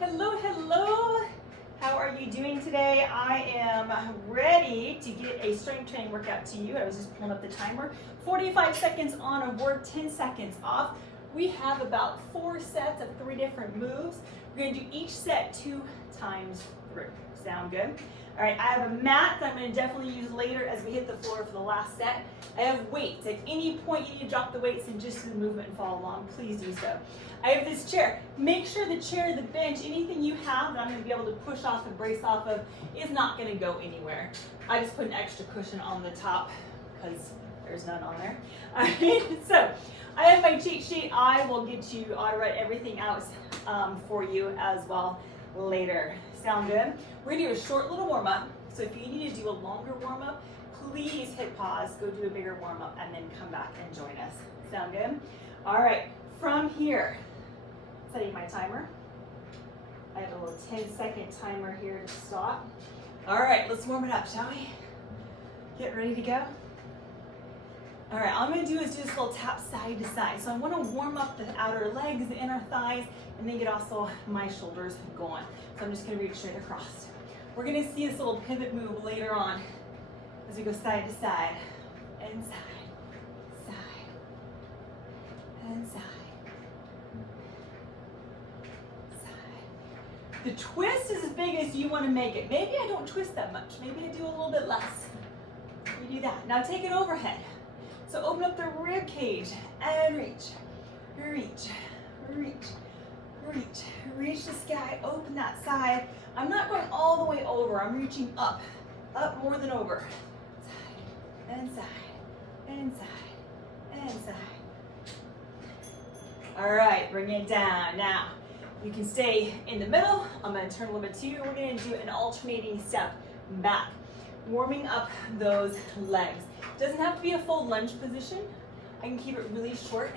Hello, hello. How are you doing today? I am ready to get a strength training workout to you. I was just pulling up the timer. 45 seconds on of work, 10 seconds off. We have about 4 sets of 3 different moves. We're going to do each set 2 times through. Sound good? All right, I have a mat that I'm going to definitely use later as we hit the floor for the last set. I have weights. At any point you need to drop the weights and just do the movement and follow along, please do so. I have this chair. Make sure the chair, the bench, anything you have that I'm going to be able to push off and brace off of is not going to go anywhere. I just put an extra cushion on the top because there's none on there. All right, so I have my cheat sheet. I will get you, I write everything out for you as well later. Sound good? We're going to do a short little warm-up. So if you need to do a longer warm-up, please hit pause, go do a bigger warm-up, and then come back and join us. Sound good? All right, from here, setting my timer. I have a little 10-second timer here to stop. All right, let's warm it up, shall we? Get ready to go. All right, all I'm gonna do is do this little tap side to side. So I wanna warm up the outer legs, the inner thighs, and then get also my shoulders going. So I'm just gonna reach straight across. We're gonna see this little pivot move later on as we go side to side, and side, and side. The twist is as big as you want to make it. Maybe I don't twist that much. Maybe I do a little bit less. You do that. Now take it overhead. So open up the rib cage and reach, reach, reach, reach. Reach the sky, open that side. I'm not going all the way over. I'm reaching up, up more than over. Side, and side, and side, and side. All right, bring it down. Now, you can stay in the middle. I'm going to turn a little bit to you. We're going to do an alternating step back, warming up those legs. Doesn't have to be a full lunge position. I can keep it really short,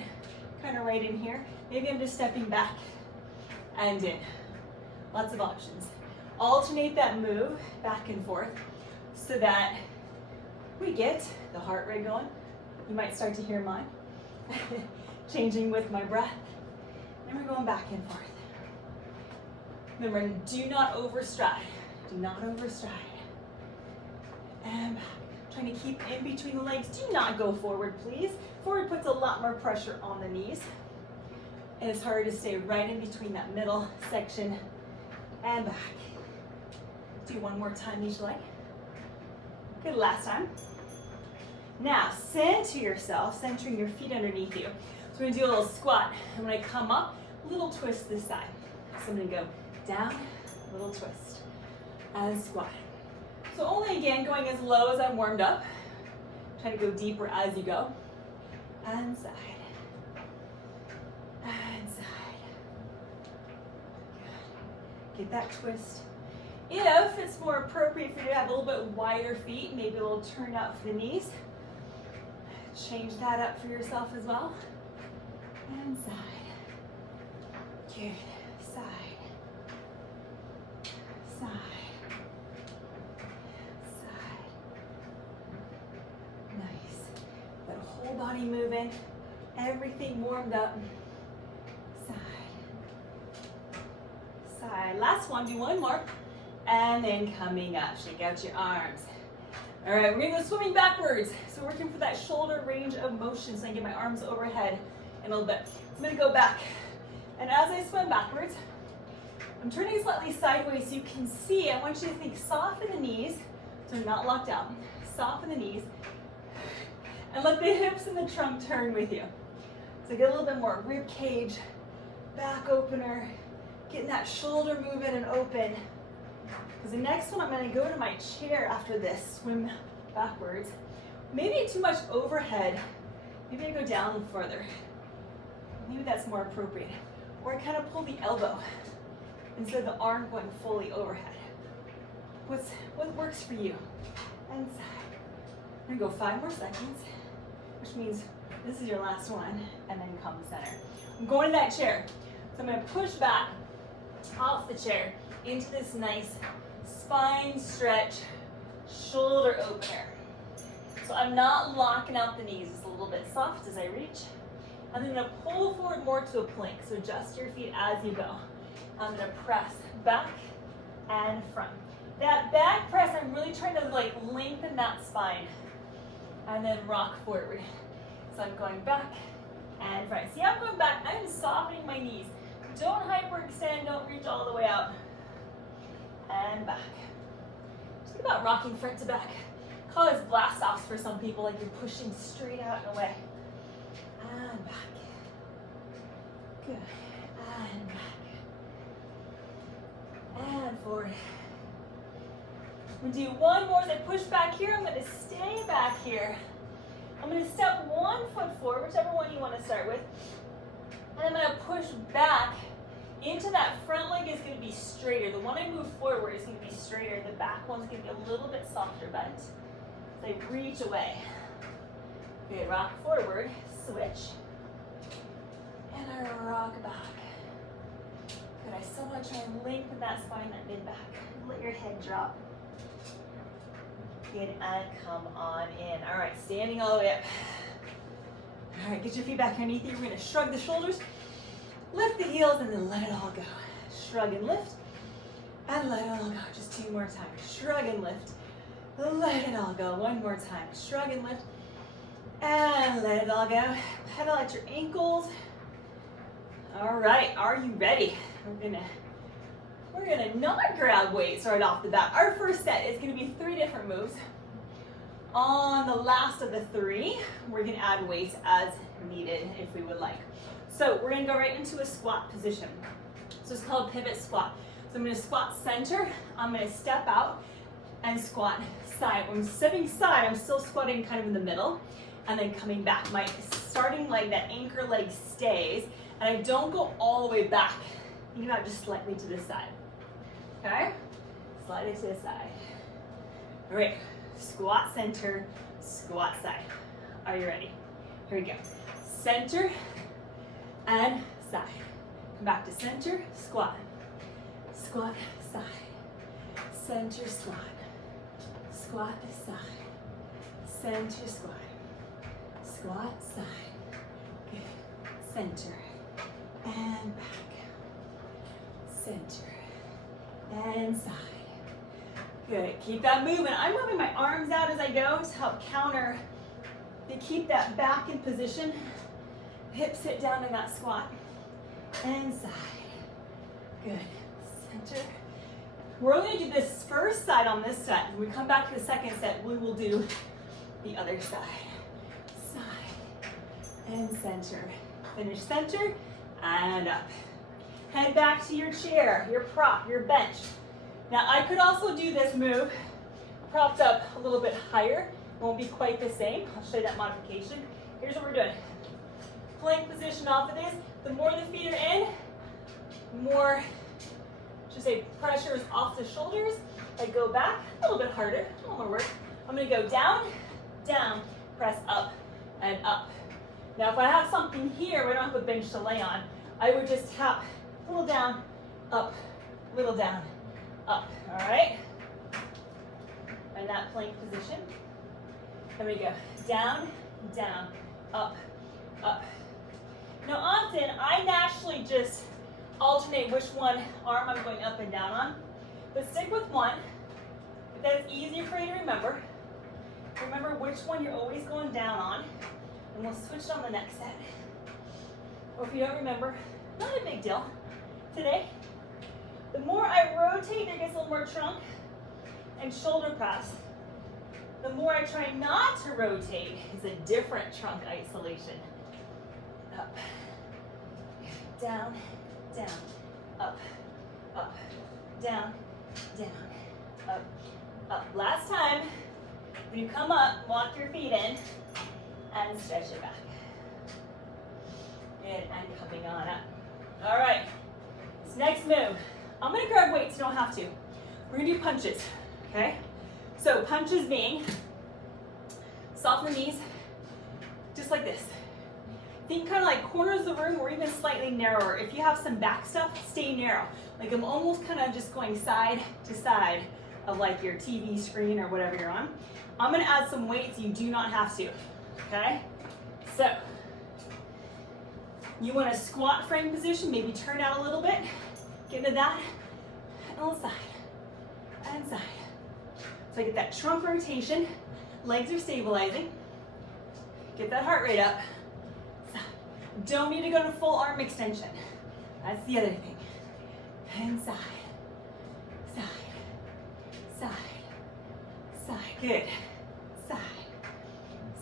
kind of right in here. Maybe I'm just stepping back and in. Lots of options. Alternate that move back and forth so that we get the heart rate going. You might start to hear mine. Changing with my breath. And we're going back and forth. Remember, do not overstride. Do not overstride. And back. Trying to keep in between the legs. Do not go forward, please. Forward puts a lot more pressure on the knees. And it's hard to stay right in between that middle section and back. Do one more time each leg. Good, last time. Now, center yourself, centering your feet underneath you. So we're gonna do a little squat. And when I come up, little twist this side. So I'm gonna go down, little twist, and squat. So only again, going as low as I'm warmed up. Try to go deeper as you go. And side, and side. Good. Get that twist. If it's more appropriate for you to have a little bit wider feet, maybe a little turn out for the knees. Change that up for yourself as well. And side. Good. Side. Side. Side. Nice. That whole body moving. Everything warmed up. Side. Side. Last one. Do one more. And then coming up. Shake out your arms. All right, we're gonna go swimming backwards. So working for that shoulder range of motion so I can get my arms overhead in a little bit. So I'm gonna go back. And as I swim backwards, I'm turning slightly sideways so you can see. I want you to think soften the knees, so they're not locked out. Soften the knees. And let the hips and the trunk turn with you. So get a little bit more rib cage, back opener, getting that shoulder moving and open. Because the next one, I'm going to go to my chair after this, swim backwards. Maybe too much overhead. Maybe I go down further. Maybe that's more appropriate. Or I kind of pull the elbow instead of the arm going fully overhead. What works for you? And side. I'm going to go 5 more seconds, which means this is your last one, and then come center. I'm going to that chair. So I'm going to push back off the chair into this nice spine stretch, shoulder opener. So I'm not locking out the knees. It's a little bit soft as I reach. And then I'm going to pull forward more to a plank. So adjust your feet as you go. I'm gonna press back and front. That back press, I'm really trying to like lengthen that spine. And then rock forward. So I'm going back and front. See, I'm going back, I'm softening my knees. Don't hyperextend, don't reach all the way out. And back. Just think about rocking front to back. Call this blast offs for some people, like you're pushing straight out and away. And back. Good. And back. And forward. I'm gonna do one more as I push back here. I'm gonna stay back here. I'm gonna step 1 foot forward, whichever one you wanna start with. And I'm gonna push back into that front leg is gonna be straighter. The one I move forward is gonna be straighter. The back one's gonna be a little bit softer bent. So I reach away. Okay, rock forward, switch. And I rock back. Good, I still wanna try and lengthen that spine, that mid-back. Let your head drop. Good, and come on in. All right, standing all the way up. All right, get your feet back underneath you. We're gonna shrug the shoulders, lift the heels, and then let it all go. Shrug and lift, and let it all go. Just 2 more times. Shrug and lift, let it all go. 1 more time. Shrug and lift, and let it all go. Pedal at your ankles. All right, are you ready? We're gonna not grab weights right off the bat. Our first set is gonna be 3 different moves. On the last of the 3, we're gonna add weights as needed if we would like. So we're gonna go right into a squat position. So it's called pivot squat. So I'm gonna squat center, I'm gonna step out and squat side. When I'm stepping side, I'm still squatting kind of in the middle and then coming back. My starting leg, that anchor leg stays, and I don't go all the way back. Think about just slightly to the side. Okay? Slide it to the side. All right, squat center, squat side. Are you ready? Here we go. Center and side. Come back to center, squat. Squat, side. Center, squat. Squat, side. Center, squat. Squat, side. Good. Center and back. Center and side. Good, keep that moving. I'm moving my arms out as I go to help counter, to keep that back in position. Hips sit down in that squat. And side. Good, center. We're only gonna do this first side on this set. When we come back to the second set, we will do the other side. Side and center. Finish center and up. Head back to your chair, your prop, your bench. Now I could also do this move propped up a little bit higher. Won't be quite the same. I'll show you that modification. Here's what we're doing. Plank position off of this. The more the feet are in, more, pressure is off the shoulders. I go back, a little bit harder, a little more work. I'm gonna go down, down, press up, and up. Now if I have something here, we don't have a bench to lay on, I would just tap little down, up, little down, up, all right? And that plank position. There we go, down, down, up, up. Now often, I naturally just alternate which one arm I'm going up and down on, but stick with one. If that's easier for you to remember, remember which one you're always going down on, and we'll switch on the next set. Or if you don't remember, not a big deal. Today, the more I rotate, there gets a little more trunk and shoulder press. The more I try not to rotate is a different trunk isolation. Up, down, down, up, up, down, down, up, up. Last time, when you come up, walk your feet in and stretch it back. Good, and coming on up. All right, this next move, I'm gonna grab weights, you don't have to. We're gonna do punches, okay? So punches being, soften the knees, just like this. Think kind of like corners of the room or even slightly narrower. If you have some back stuff, stay narrow. Like I'm almost kind of just going side to side of like your TV screen or whatever you're on. I'm gonna add some weights, you do not have to, okay? So, you want a squat frame position, maybe turn out a little bit. Get into that, and side, and side. So I get that trunk rotation, legs are stabilizing. Get that heart rate up. Don't need to go to full arm extension. That's the other thing. And side, side, side, side. Good. Side,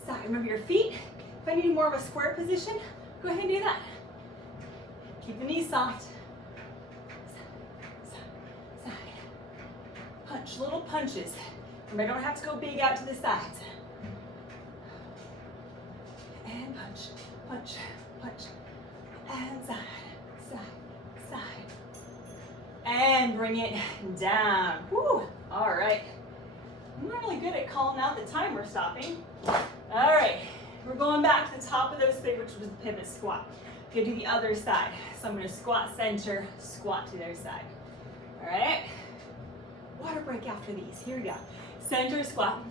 side. Remember your feet. If I need more of a square position, go ahead and do that. Keep the knees soft. Side, side, side. Punch, little punches. Remember, I don't have to go big out to the sides. And punch, punch, punch. And side, side, side. And bring it down. Woo. All right. I'm not really good at calling out the timer stopping. All right. We're going back to the top of those three, which was the pivot squat. We're gonna do the other side. So I'm gonna squat center, squat to the other side. All right. Water break after these. Here we go. Center squat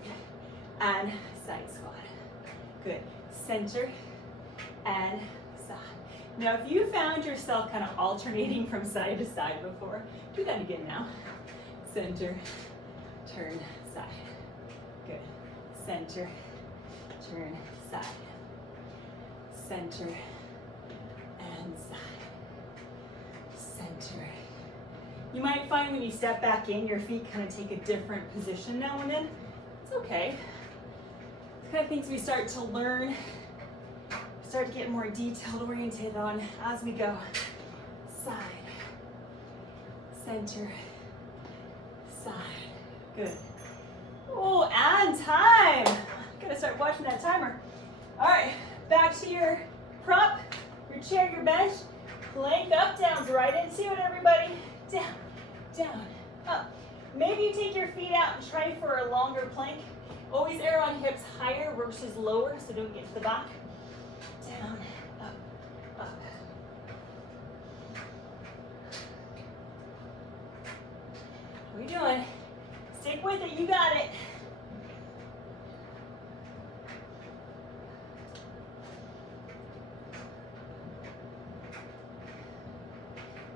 and side squat. Good. Center and side. Now, if you found yourself kind of alternating from side to side before, do that again now. Center, turn, side. Good. Center, turn, side. Center and side. Center. You might find when you step back in, your feet kind of take a different position now and then. It's okay. It's kind of things we start to learn, start to get more detailed oriented on as we go. Side, center, side. Good. Oh, and time. Gotta start watching that timer. All right, back to your prop, your chair, your bench. Plank up, downs right into it, everybody. Down, down, up. Maybe you take your feet out and try for a longer plank. Always err on hips higher versus lower, so don't get to the back. Down, up, up. What are you doing? Stick with it, you got it.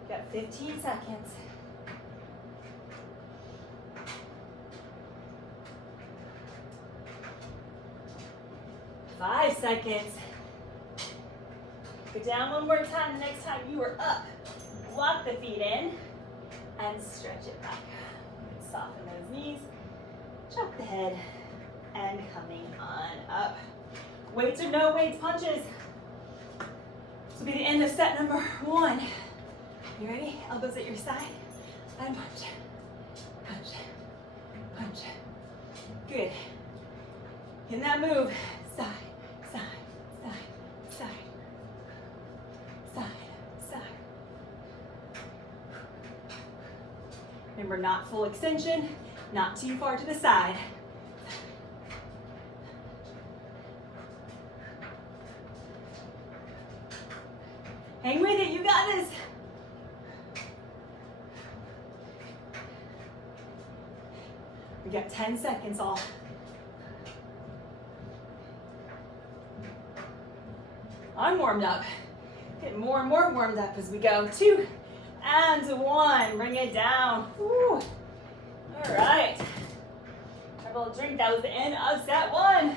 Got 15 seconds. 5 seconds. Go down one more time. The next time you are up, lock the feet in and stretch it back. Soften those knees, drop the head, and coming on up. Weights or no weights, punches. This will be the end of set number 1. You ready? Elbows at your side, and punch, punch, punch. Good. In that move, side, side, side, side, side, side. Remember, not full extension, not too far to the side. Hang with it, you got this. We got 10 seconds all. I'm warmed up. Getting more and more warmed up as we go. 2 and 1. Bring it down. Woo. All right. Have a little drink. That was the end of set 1.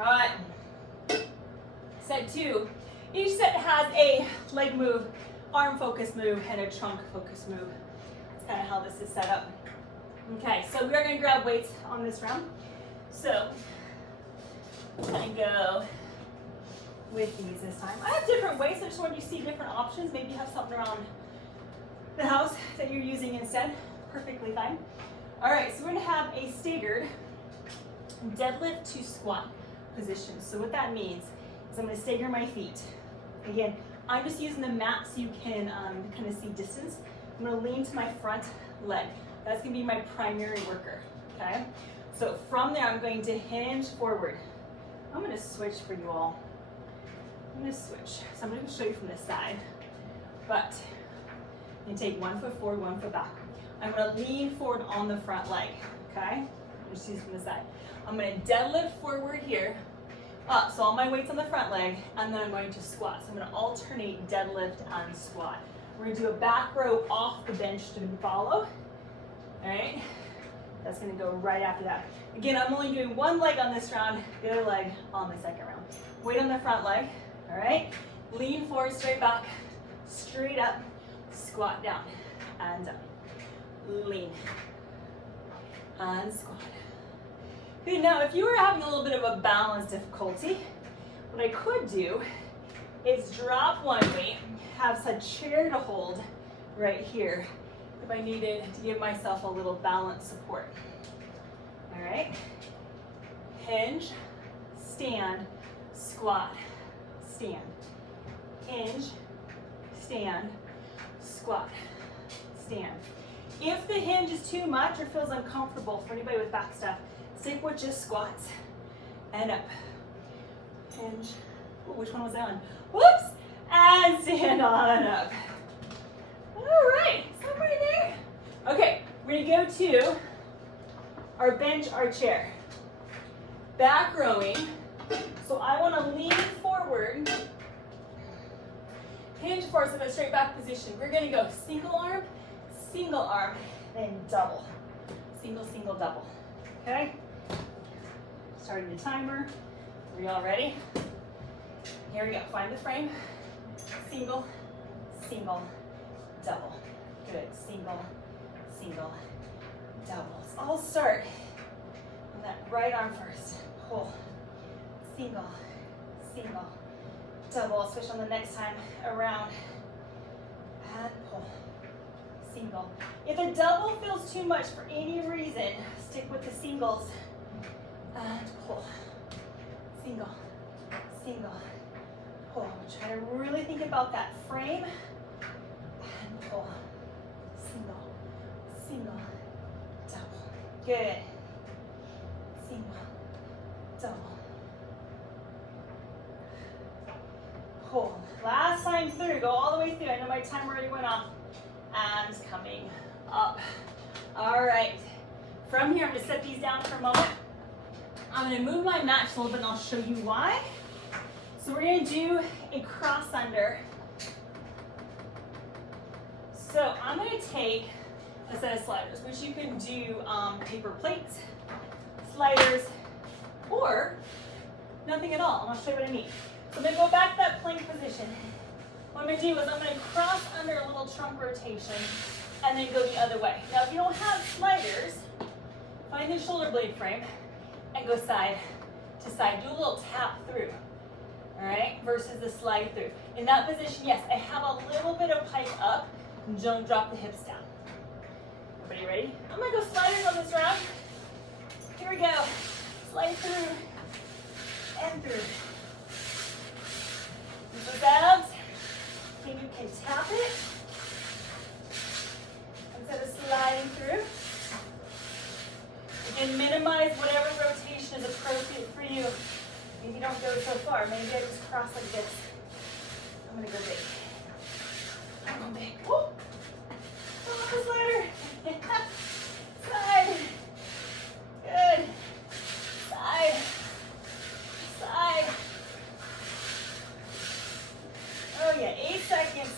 All right. Set 2. Each set has a leg move, arm focus move, and a trunk focus move. That's kind of how this is set up. Okay, so we are going to grab weights on this round. So kind of go with these this time. I have different weights. I just wanted you to see different options. Maybe you have something around the house that you're using instead. Perfectly fine. All right, so we're going to have a staggered deadlift to squat position. So what that means is I'm going to stagger my feet. Again, I'm just using the mat so you can kind of see distance. I'm going to lean to my front leg. That's going to be my primary worker, okay? So from there, I'm going to hinge forward. I'm going to switch for you all. I'm going to switch. So I'm going to show you from this side. But I'm going to take 1 foot forward, 1 foot back. I'm going to lean forward on the front leg, okay? I'm just using from the side. I'm going to deadlift forward here. up. So all my weight's on the front leg, and then I'm going to squat. So I'm going to alternate deadlift and squat. We're going to do a back row off the bench to follow. All right, that's going to go right after that. Again, I'm only doing one leg on this round, the other leg on the second round. Weight on the front leg. All right, lean forward, straight back, straight up, squat down, and up. Lean and squat. Good. Now, if you were having a little bit of a balance difficulty, what I could do is drop one weight, have a chair to hold right here if I needed to give myself a little balance support. All right. Hinge, stand, squat, stand. Hinge, stand, squat, stand. If the hinge is too much or feels uncomfortable for anybody with back stuff, stick with just squats and up. Hinge. Ooh, which one was that one? Whoops! And stand on up. All right, stop right there. Okay, we're gonna go to our bench, our chair. Back rowing. So I wanna lean forward. Hinge forward, so in a straight back position. We're gonna go single arm, then double. Single, single, double. Okay? Starting the timer. Are you all ready? Here we go. Find the frame. Single, single, double. Good. Single, single, double. So I'll start on that right arm first. Pull. Single, single, double. Switch on the next time around. And pull. Single. If a double feels too much for any reason, stick with the singles. And pull. Single, single, pull. Try to really think about that frame. And pull. Single, single, double. Good. Single, double. Pull. Last time through. Go all the way through. I know my time already went off. And coming up. All right. From here, I'm going to set these down for a moment. I'm going to move my mat a little bit and I'll show you why. So we're going to do a cross under. So I'm going to take a set of sliders, which you can do paper plates, sliders, or nothing at all. And I'll show you what I mean. So I'm going to go back to that plank position. What I'm going to do is I'm going to cross under a little trunk rotation and then go the other way. Now, if you don't have sliders, find the shoulder blade frame and go side to side. Do a little tap through, all right, versus the slide through. In that position, yes, I have a little bit of pike up. Don't drop the hips down. Everybody ready? I'm going to go sliders on this round. Here we go. Slide through and through. Use those abs. You can tap it instead of sliding through. You can minimize whatever rotation is appropriate for you. Maybe you don't go so far. Maybe I just cross like this. I'm going to go big. I'm going big. Whoop. Come on, the slider. Side. Good. Side. Side. Oh yeah, 8 seconds.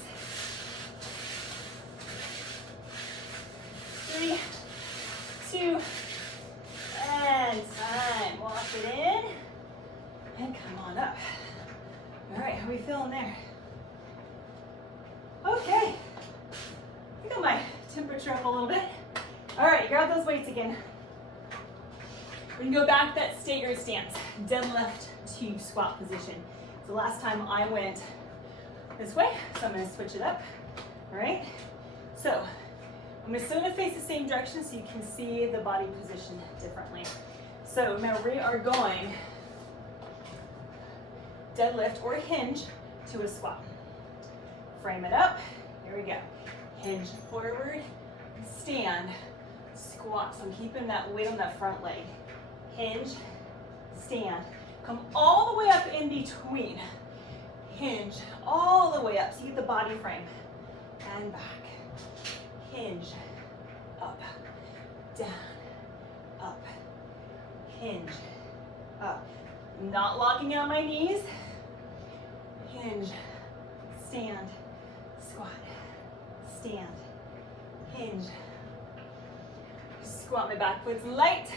3, 2, and time. Walk it in, and come on up. All right, how are we feeling there? Okay, I got my temperature up a little bit. All right, grab those weights again. We're gonna go back to that staggered stance, deadlift to squat position. So last time I went this way, so I'm going to switch it up. All right, so I'm still going to face the same direction so you can see the body position differently. So remember, we are going deadlift or hinge to a squat. Frame it up. Here we go. Hinge forward, stand, squat. So I'm keeping that weight on that front leg. Hinge, stand. Come all the way up in between. Hinge all the way up, so you get the body frame. And back. Hinge, up, down, up. Hinge, up. I'm not locking out my knees. Hinge, stand, squat, stand, hinge. Squat, my back foot's light.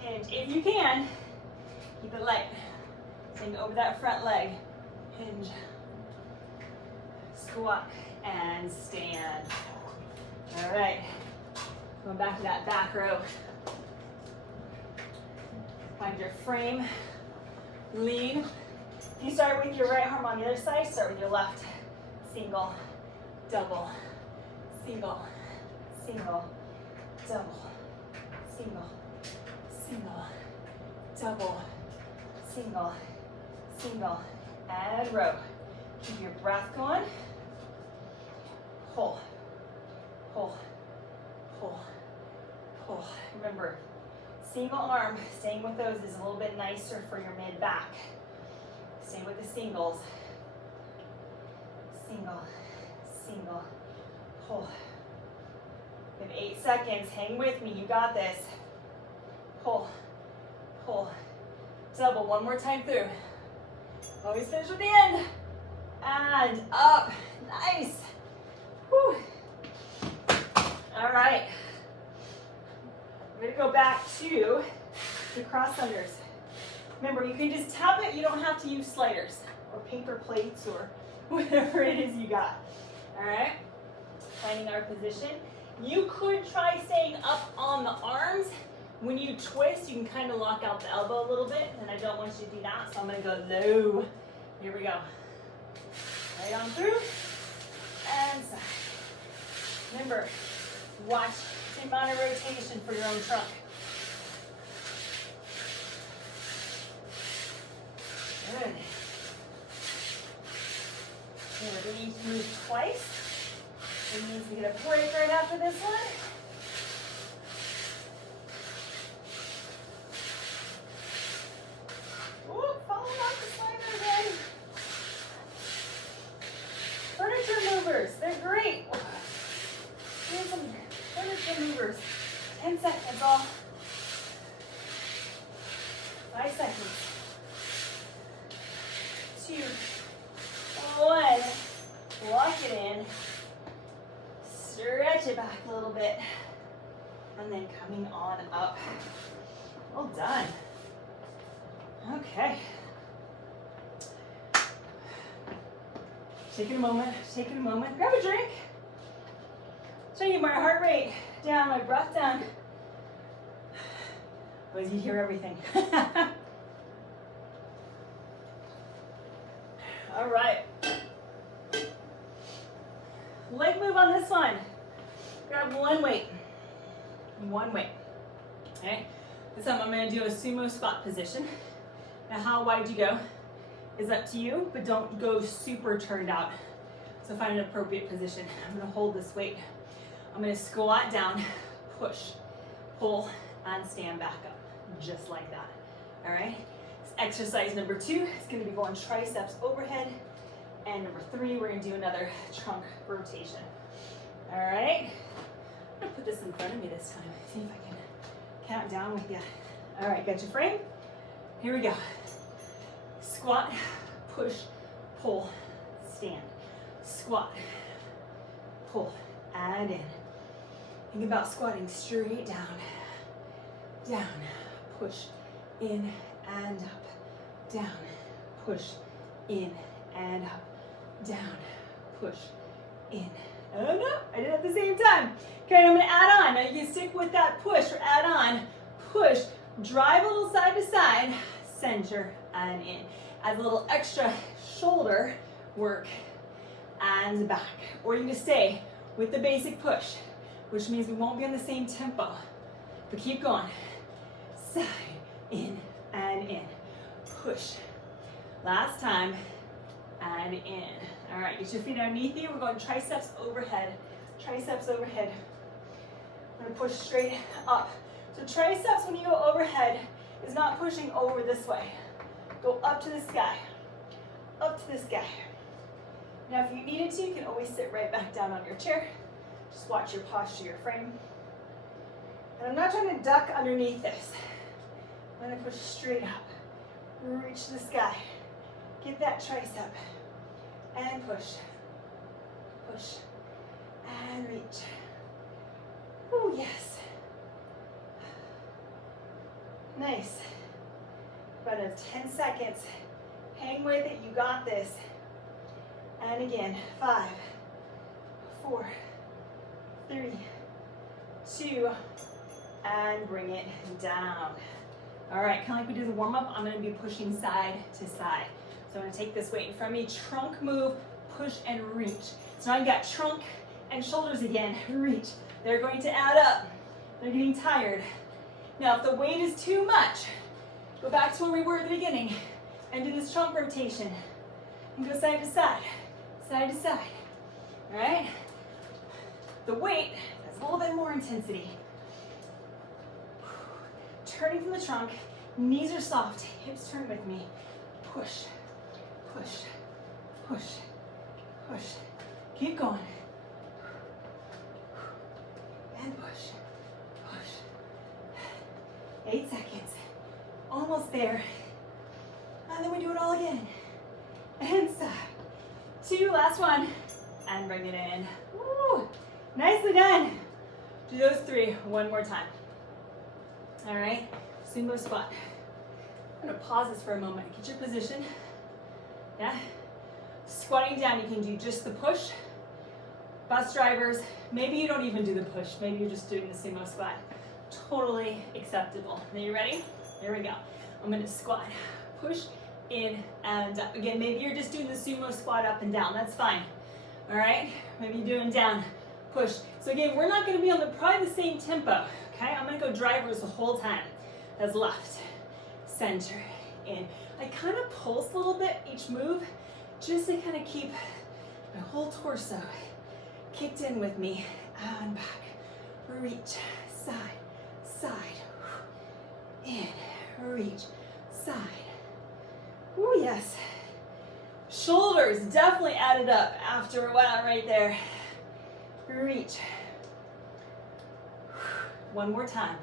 Hinge, if you can, keep it light. Sink over that front leg. Hinge, squat, and stand. All right, going back to that back row. Find your frame, lean. If you start with your right arm on the other side, start with your left. Single, double, single, single, double, single, single, double, single, single, and row. Keep your breath going. Pull, pull, pull, pull. Remember, single arm, staying with those is a little bit nicer for your mid-back. Stay with the singles. Single, single, pull. You have 8 seconds, hang with me, you got this. Pull, pull, double, one more time through. Always finish with the end. And up, nice. Whew. All right. We're gonna go back to the cross unders. Remember, you can just tap it, you don't have to use sliders or paper plates or whatever it is you got. All right, finding our position. You could try staying up on the arms. When you twist, you can kind of lock out the elbow a little bit, and I don't want you to do that, so I'm gonna go low. Here we go. Right on through, and side. Remember, watch the amount of rotation for your own trunk. Good. We're going to need to move twice. It means we get a break right after this one. Ooh, falling off the slider again. Furniture movers, they're great. Here's some furniture movers. 10 seconds off. 5 seconds. 2, 1. Lock it in. Stretch it back a little bit. And then coming on up. Well done. Okay. Taking a moment. Grab a drink. Taking my heart rate down, my breath down. As you hear everything. All right. Leg move on this one. Grab one weight. Okay. This time I'm going to do a sumo squat position. Now, how wide you go is up to you, but don't go super turned out. So find an appropriate position. I'm going to hold this weight. I'm going to squat down, push, pull, and stand back up, just like that. All right. Exercise number 2 is going to be going triceps overhead. And number 3, we're going to do another trunk rotation. All right. I'm going to put this in front of me this time. See if I can count down with you. All right, got your frame? Here we go. Squat, push, pull, stand. Squat, pull, and in. Think about squatting straight down, down, push, in and up, down, push, in and up, down, push, in and up. I did it at the same time. Okay, I'm gonna add on. Now you can stick with that push or add on, push, drive a little side to side, center and in. Add a little extra shoulder work and back. Or you can just stay with the basic push, which means we won't be on the same tempo. But keep going. Side, in, and in. Push. Last time, and in. All right, get your feet underneath you. We're going triceps overhead. Triceps overhead. I'm gonna push straight up. So triceps, when you go overhead, is not pushing over this way. Go up to the sky. Up to the sky. Now, if you needed to, you can always sit right back down on your chair. Just watch your posture, your frame. And I'm not trying to duck underneath this. I'm gonna push straight up. Reach the sky. Get that tricep. And push. Push. And reach. Oh, yes. Nice. About 10 seconds. Hang with it. You got this. And again, 5, 4, 3, 2, and bring it down. All right, kind of like we did the warm-up, I'm gonna be pushing side to side. So I'm gonna take this weight in front of me, trunk move, push and reach. So now you got trunk and shoulders again, reach. They're going to add up. They're getting tired. Now, if the weight is too much, go back to where we were at the beginning and do this trunk rotation. And go side to side, side to side. All right? The weight has a little bit more intensity. Turning from the trunk, knees are soft, hips turn with me. Push, push, push, push. Keep going. And push, push. 8 seconds. Almost there. And then we do it all again. And side. 2, last one. And bring it in. Woo! Nicely done. Do those 3 one more time. All right, sumo squat. I'm gonna pause this for a moment. Get your position. Yeah. Squatting down, you can do just the push. Bus drivers, maybe you don't even do the push. Maybe you're just doing the sumo squat. Totally acceptable. Are you ready? Here we go. I'm gonna squat, push, in and up. Again, maybe you're just doing the sumo squat up and down. That's fine. All right, maybe you're doing down, push. So again, we're not gonna be on probably the same tempo. Okay, I'm gonna go drivers the whole time. That's left, center, in. I kind of pulse a little bit each move, just to kind of keep my whole torso kicked in with me. And back, reach, side, side, in, reach, side. Oh yes. Shoulders definitely added up after a while right there. Reach. One more time.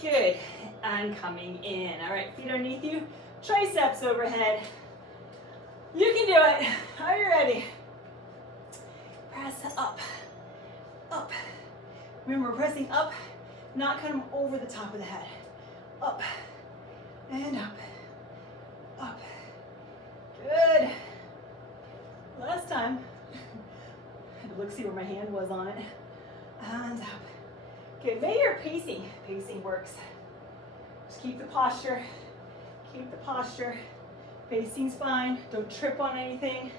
Good. And coming in. All right, feet underneath you, triceps overhead. You can do it. Are you ready? Press up, up. Remember, we're pressing up, not kind of over the top of the head. Up and up, up. Good. Last time. I had to look, see where my hand was on it. And up. Good. Maybe you're pacing. Pacing works. Just keep the posture. Keep the posture. Pacing's fine. Don't trip on anything.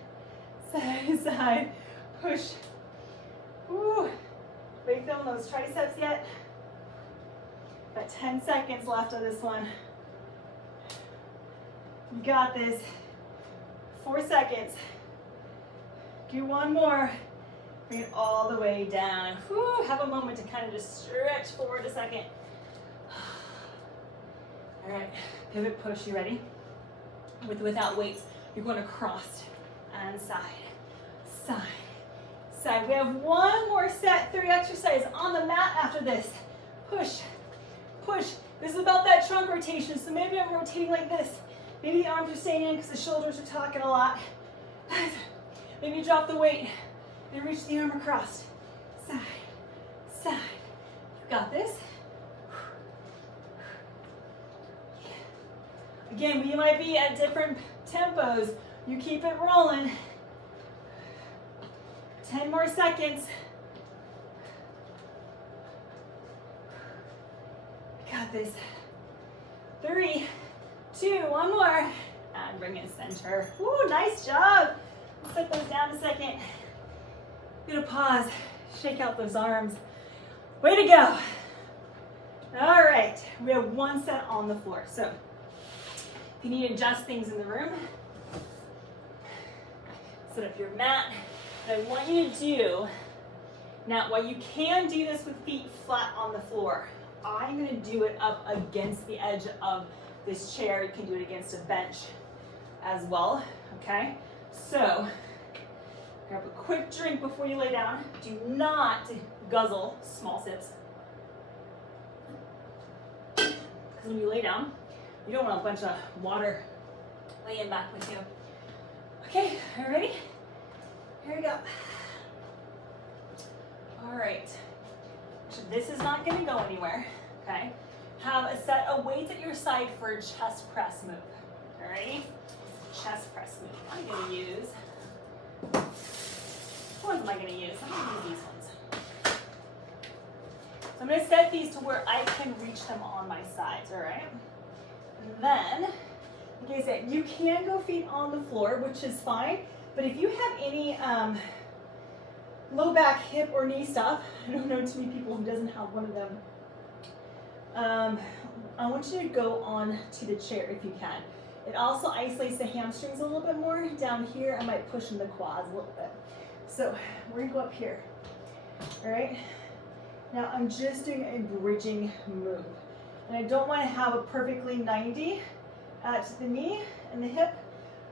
Side to side. Push. Woo. Are you feeling those triceps yet? Got 10 seconds left of this one. You got this. 4 seconds. Do one more. Bring it all the way down. Whew, have a moment to kind of just stretch forward a second. All right, pivot push, you ready? Without weight, you're going across and side, side, side. We have one more set, 3 exercises on the mat after this. Push, push. This is about that trunk rotation, so maybe I'm rotating like this. Maybe the arms are staying in because the shoulders are talking a lot. Maybe you drop the weight. And reach the arm across. Side, side. You got this. Again, we might be at different tempos. You keep it rolling. 10 more seconds. Got this. 3, 2, one more. And bring it center. Ooh, nice job. Let's set those down a second. Gonna pause, shake out those arms. Way to go. All right, we have one set on the floor. So if you need to adjust things in the room, set up your mat. What I want you to do, now while you can do this with feet flat on the floor, I'm gonna do it up against the edge of this chair. You can do it against a bench as well, okay? So, grab a quick drink before you lay down. Do not guzzle small sips. Because when you lay down, You don't want a bunch of water laying back with you. Okay, are you ready? Here we go. All right. So this is not going to go anywhere, okay? Have a set of weights at your side for a chest press move. All right? Chest press move. I'm going to use, what ones am I going to use? I'm going to use these ones. So I'm going to set these to where I can reach them on my sides, all right? And then, like I said, you can go feet on the floor, which is fine, but if you have any low back, hip, or knee stuff, I don't know too many people who doesn't have one of them, I want you to go on to the chair if you can. It also isolates the hamstrings a little bit more. Down here, I might push in the quads a little bit. So we're gonna go up here, all right? Now I'm just doing a bridging move. And I don't wanna have a perfectly 90 at the knee and the hip.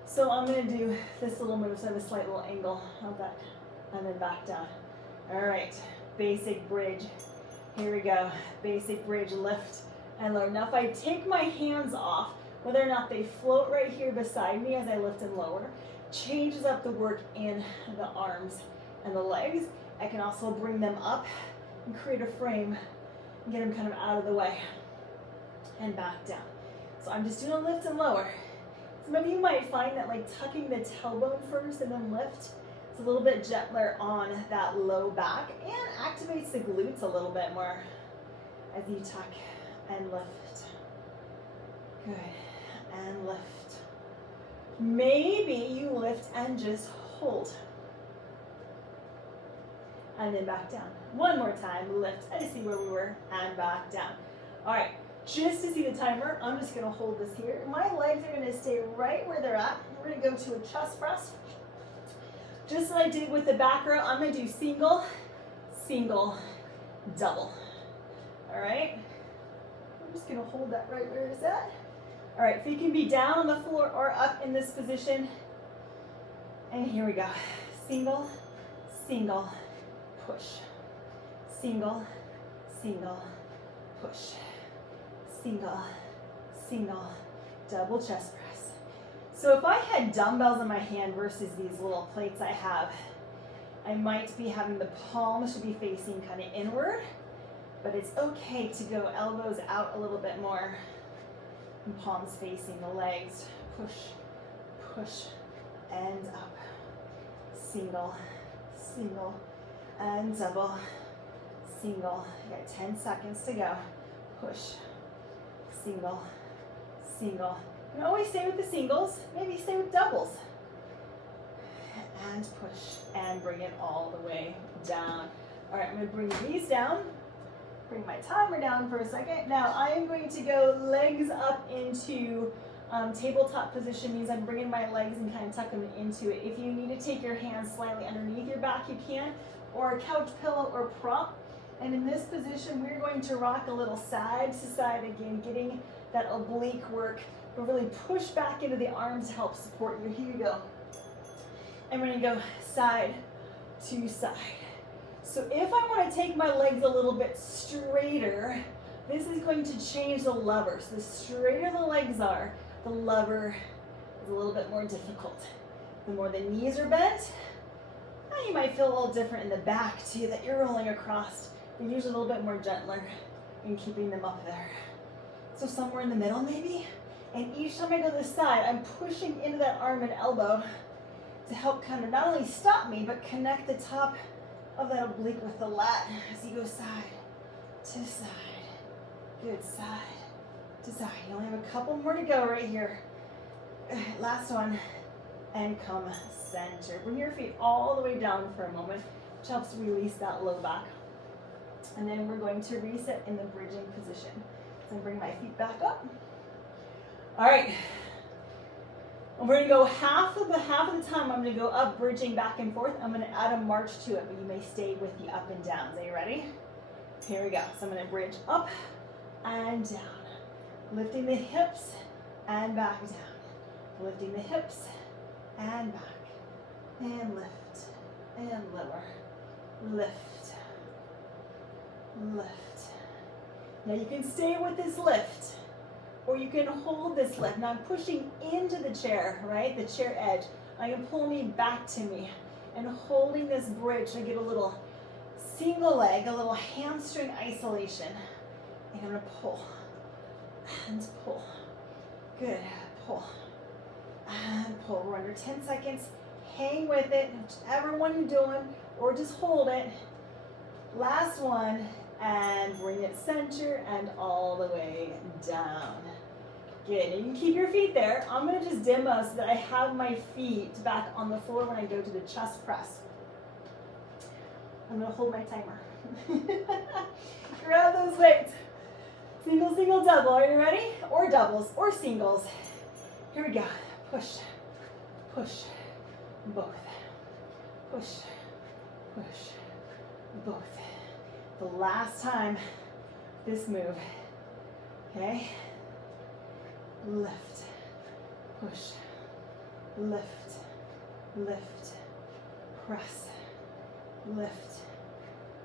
So I'm gonna do this little move, so I have a slight little angle of that, and then back down. All right, basic bridge. Here we go, basic bridge, lift and lower. Now if I take my hands off, whether or not they float right here beside me as I lift and lower, changes up the work in the arms and the legs. I can also bring them up and create a frame and get them kind of out of the way and back down. So I'm just doing a lift and lower. Some of you might find that like tucking the tailbone first and then lift, it's a little bit gentler on that low back and activates the glutes a little bit more as you tuck and lift. Good. And lift. Maybe you lift and just hold. And then back down. One more time, lift. I just see where we were, and back down. All right, just to see the timer, I'm just gonna hold this here. My legs are gonna stay right where they're at. We're gonna go to a chest press. Just like I did with the back row, I'm gonna do single, single, double. All right? I'm just gonna hold that right where it's at. All right, feet can be down on the floor or up in this position. And here we go. Single, single, push. Single, single, push. Single, single, double chest press. So if I had dumbbells in my hand versus these little plates I have, I might be having the palms should be facing kind of inward, but it's okay to go elbows out a little bit more. And palms facing the legs. Push, push, and up. Single, single, and double. Single. You got 10 seconds to go. Push. Single, single. You can always stay with the singles. Maybe stay with doubles. And push, and bring it all the way down. All right, I'm going to bring these down. Bring my timer down for a second. Now I am going to go legs up into tabletop position. Means I'm bringing my legs and kind of tuck them into it. If you need to take your hands slightly underneath your back, you can, or a couch pillow or prop. And in this position, we're going to rock a little side to side again, getting that oblique work, but really push back into the arms to help support you. Here you go. And we're going to go side to side. So if I want to take my legs a little bit straighter, this is going to change the lever. So the straighter the legs are, the lever is a little bit more difficult. The more the knees are bent, you might feel a little different in the back too, that you're rolling across. You're usually a little bit more gentler in keeping them up there. So somewhere in the middle maybe. And each time I go this side, I'm pushing into that arm and elbow to help kind of not only stop me, but connect the top of that oblique with the lat as you go side to side. Good, side to side. You only have a couple more to go right here. Last one. And come center. Bring your feet all the way down for a moment, which helps release that low back. And then we're going to reset in the bridging position. So bring my feet back up. All right. And we're going to go half of the time, I'm going to go up, bridging back and forth. I'm going to add a march to it, but you may stay with the up and downs. Are you ready? Here we go. So I'm going to bridge up and down. Lifting the hips and back down. Lifting the hips and back. And lift. And lower. Lift. Lift. Now you can stay with this lift, or you can hold this lift. Now I'm pushing into the chair, right? The chair edge. I can pull me back to me and holding this bridge. I get a little single leg, a little hamstring isolation. And I'm gonna pull and pull. Good, pull and pull. We're under 10 seconds. Hang with it, whichever one you're doing, or just hold it. Last one, and bring it center and all the way down. Good, and you can keep your feet there. I'm gonna just demo so that I have my feet back on the floor when I go to the chest press. I'm gonna hold my timer. Grab those weights. Single, single, double. Are you ready? Or doubles, or singles. Here we go. Push, push, both. Push, push, both. The last time this move. Okay? Lift, push, lift, lift, press, lift,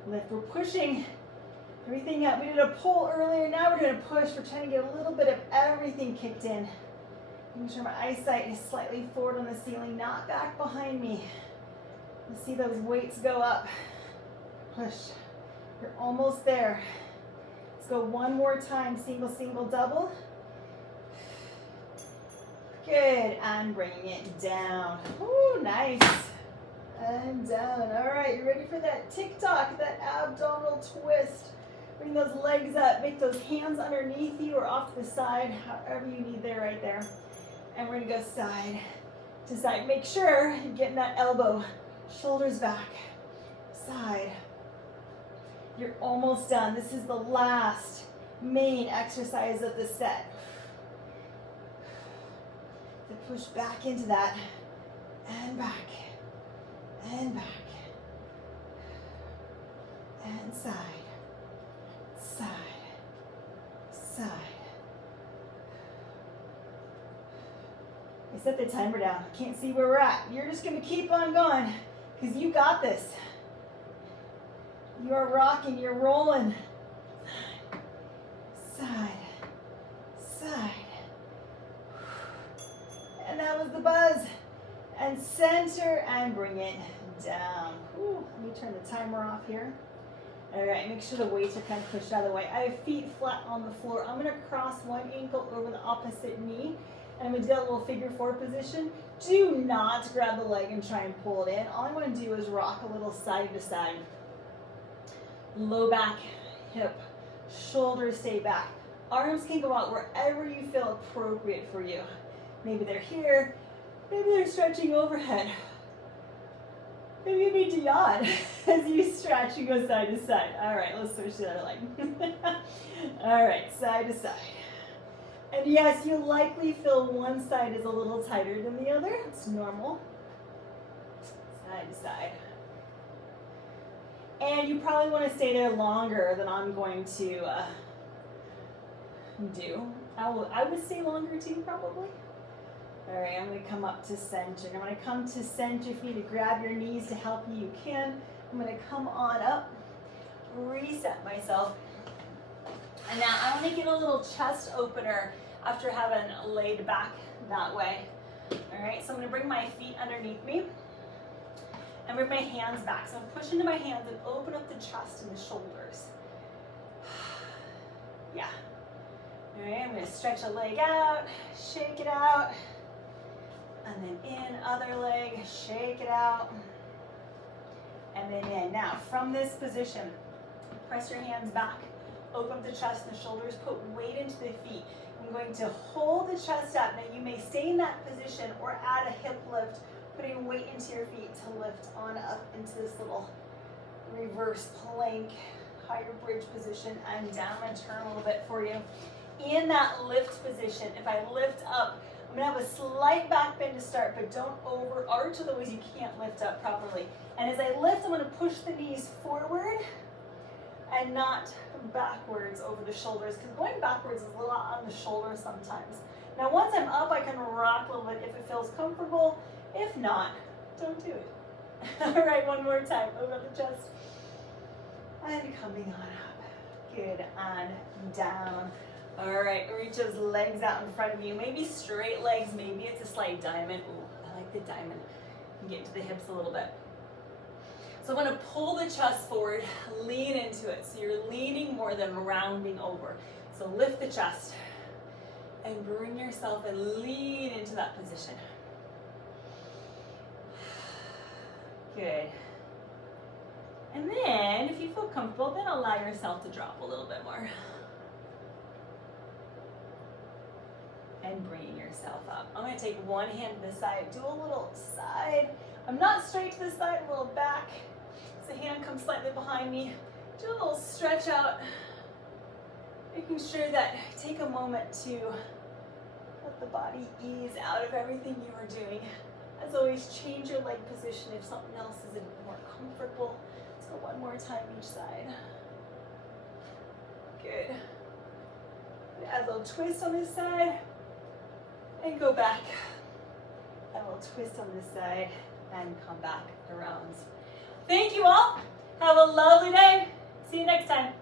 lift. We're pushing everything up. We did a pull earlier, now we're gonna push. We're trying to get a little bit of everything kicked in. Making sure my eyesight is slightly forward on the ceiling, not back behind me. You see those weights go up. Push, you're almost there. Let's go one more time, single, single, double. Good, and bringing it down. Ooh, nice. And down. All right, you ready for that tick-tock, that abdominal twist? Bring those legs up, make those hands underneath you or off to the side, however you need there, right there. And we're gonna go side to side. Make sure you're getting that elbow, shoulders back, side. You're almost done. This is the last main exercise of the set. To push back into that, and back, and back, and side, side, side. I set the timer down. I can't see where we're at. You're just gonna keep on going, because you got this. You are rocking, you're rolling. Side, side. And that was the buzz. And center and bring it down. Ooh, let me turn the timer off here. All right, make sure the weights are kind of pushed out of the way. I have feet flat on the floor. I'm gonna cross one ankle over the opposite knee. And I'm gonna do that little figure four position. Do not grab the leg and try and pull it in. All I wanna do is rock a little side to side. Low back, hip, shoulders stay back. Arms can go out wherever you feel appropriate for you. Maybe they're here, maybe they're stretching overhead. Maybe you need to yawn as you stretch and go side to side. All right, let's switch to the other leg. All right, side to side. And yes, you'll likely feel one side is a little tighter than the other. It's normal. Side to side. And you probably want to stay there longer than I'm going to do. I would stay longer too, probably. All right, I'm going to come up to center. I'm going to come to center. If you need to grab your knees to help you, you can. I'm going to come on up, reset myself. And now I want to get a little chest opener after having laid back that way. All right, so I'm going to bring my feet underneath me and bring my hands back. So I'm pushing into my hands and open up the chest and the shoulders. Yeah. All right, I'm going to stretch a leg out, shake it out. And then in, other leg, shake it out. And then in. Now, from this position, press your hands back, open up the chest and the shoulders, put weight into the feet. I'm going to hold the chest up. Now, you may stay in that position or add a hip lift, putting weight into your feet to lift on up into this little reverse plank, higher bridge position, and down and turn a little bit for you. In that lift position, if I lift up, I'm gonna have a slight back bend to start, but don't overarch, otherwise you can't lift up properly. And as I lift, I'm gonna push the knees forward and not backwards over the shoulders, because going backwards is a lot on the shoulders sometimes. Now once I'm up, I can rock a little bit if it feels comfortable. If not, don't do it. All right, one more time, open up the chest. And coming on up. Good, and down. All right, reach those legs out in front of you. Maybe straight legs, maybe it's a slight diamond. Ooh, I like the diamond. You get to the hips a little bit. So I'm gonna pull the chest forward, lean into it. So you're leaning more than rounding over. So lift the chest and bring yourself and lean into that position. Good. And then, if you feel comfortable, then allow yourself to drop a little bit more. And bringing yourself up. I'm gonna take one hand to the side, do a little side. I'm not straight to the side, a little back. So hand comes slightly behind me. Do a little stretch out. Making sure that take a moment to let the body ease out of everything you are doing. As always, change your leg position if something else is more comfortable. So one more time each side. Good. Add a little twist on this side. And go back. Add a little twist on this side and come back around. Thank you all. Have a lovely day. See you next time.